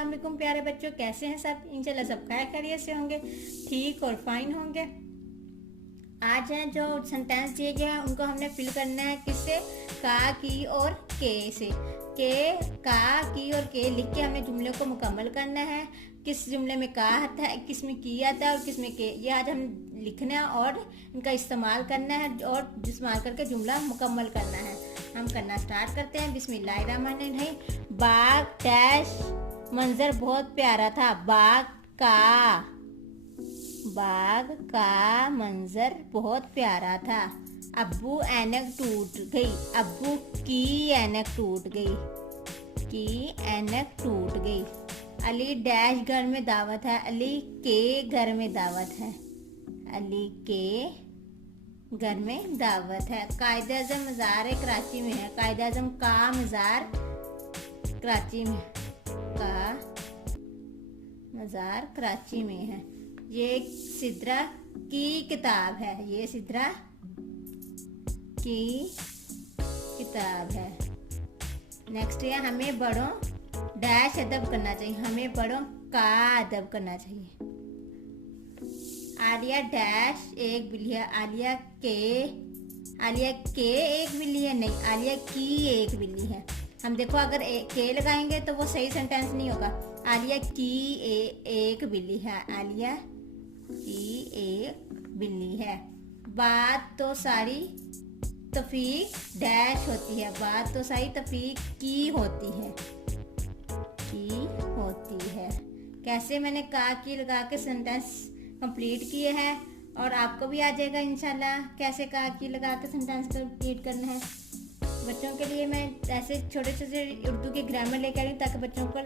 अस्सलाम वालेकुम प्यारे बच्चों, कैसे हैं सब? इंशाल्लाह सब खैरियत से होंगे, ठीक और फाइन होंगे। आज हैं जो सेंटेंस दिए गए हैं उनको हमने फिल करना है किससे? का, की और के से। के, का, की और के लिख के हमें जुमले को मुकम्मल करना है। किस जुमले में का आता है, किस में की आता है और किस में के, ये आज हम लिखना है और इनका इस्तेमाल करना है और इस्तेमाल करके जुमला मुकम्मल करना है। हम करना स्टार्ट करते हैं। बिस्मिल्लाहिर्रहमानिर्रहीम। बाग डैश मंजर बहुत प्यारा था। बाग का मंजर बहुत प्यारा था। अब्बू ऐनक टूट गई। अब्बू की ऐनक टूट गई। अली डैश घर में दावत है। अली के घर में दावत है। कायदे आज़म मज़ार कराची में है। कायदे आज़म का मज़ार कराची में है। ये एक सिद्रा की किताब है। नेक्स्ट है हमें बड़ों डैश अदब करना चाहिए। हमें बड़ों का अदब करना चाहिए। आलिया डैश एक बिल्ली है। आलिया के एक बिल्ली है, नहीं, आलिया की एक बिल्ली है। हम देखो अगर के लगाएंगे तो वो सही सेंटेंस नहीं होगा। आलिया की एक बिल्ली है। आलिया की एक बिल्ली है। बात तो सारी तफीक डैश होती है। बात तो सारी तफीक की होती है। कैसे मैंने का की लगा के सेंटेंस कंप्लीट किए हैं और आपको भी आ जाएगा इंशाल्लाह कैसे का की लगा के सेंटेंस कंप्लीट करना है। बच्चों के लिए मैं ऐसे छोटे छोटे उर्दू के ग्रामर लेकर आई हूँ ताकि बच्चों को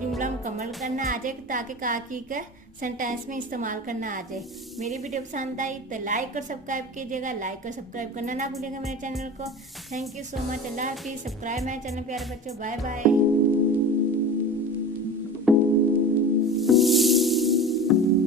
जुमला मुकम्मल करना आ जाए, ताकि का की का सेंटेंस में इस्तेमाल करना आ जाए। मेरी वीडियो पसंद आई तो लाइक और सब्सक्राइब कीजिएगा। लाइक और सब्सक्राइब करना ना भूलिएगा मेरे चैनल को। Thank you so much. अल्लाह हाफिज़। सब्सक्राइब मेरे चैनल प्यारे बच्चों। Bye bye.